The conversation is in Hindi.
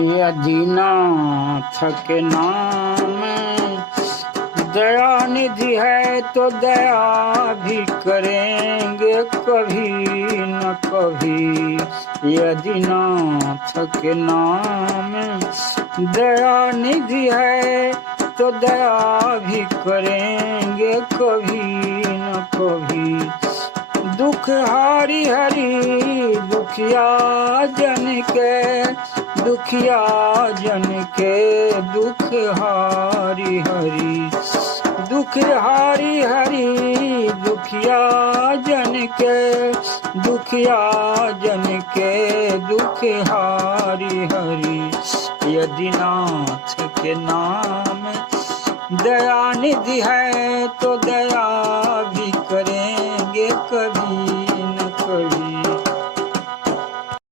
यदि नाथ के नाम दया निधि है तो दया भी करेंगे कभी न कभी। यदि नाथ के नाम दया निधि है तो दया भी करेंगे कभी न कभी। दुख हारी हरी दुखिया जन के, दुखिया जन के दुख हारी हरी, दुख हारी हरी दुखिया जन के, दुखिया जन के दुख हारी हरी। यदि नाथ के नाम दया निधि है तो दया